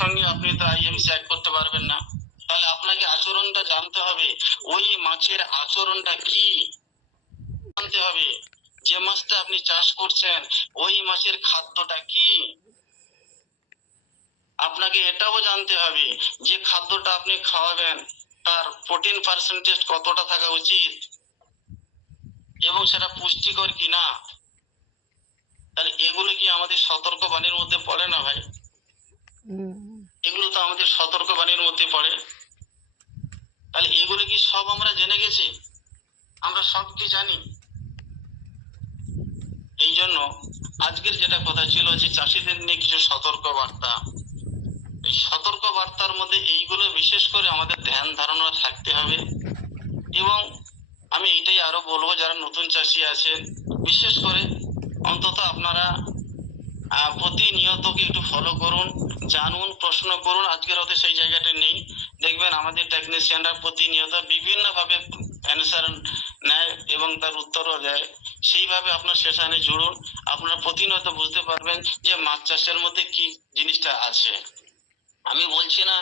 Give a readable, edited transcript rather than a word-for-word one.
সঙ্গে আপনি তো আইএমসি অ্যাড করতে পারবেন না। তাহলে আপনাকে আচরণটা জানতে হবে, ওই মাছের আচরণটা কি জানতে হবে। যে মাছটা আপনি চাষ করছেন ওই মাছের খাদ্যটা কি, আপনাকে এটাও জানতে হবে যে খাদ্যটা আপনি খাওয়াবেন তার প্রোটিন পার্সেন্টেজ কতটা থাকা উচিত এবং সেটা পুষ্টিকর কিনা। তাহলে এগুলো কি আমাদের সতর্কবাণীর মধ্যে পড়ে না ভাই? এগুলো তো আমাদের সতর্কবাণীর মধ্যে পড়ে। তাহলে এগুলো কি সব আমরা জেনে গেছি? আমরা সব কি জানি? এই জন্য আজকের যেটা কথা ছিল যে চাষিদের নিয়ে কিছু সতর্ক বার্তা, এই সতর্ক বার্তার মধ্যে এইগুলো বিশেষ করে আমাদের ধ্যান ধারণা থাকতে হবে। এবং আমি এইটাই আরো বলবো, যারা নতুন চাষি আছেন বিশেষ করে অন্তত আপনারা প্রতিনিয়তকে একটু ফলো করুন, জানুন, প্রশ্ন করুন। আজকের হয়তো সেই জায়গাটা নেই, দেখবেন আমাদের টেকনিশিয়ানরা প্রতিনিয়ত বিভিন্ন ভাবে অ্যান্সার নেয় এবং তার উত্তরও দেয়। সেইভাবে আপনার সেশনে জুড়ুন, আপনারা প্রতিনিয়ত বুঝতে পারবেন যে মাছ চাষের মধ্যে কি জিনিসটা আছে। আমি বলছি না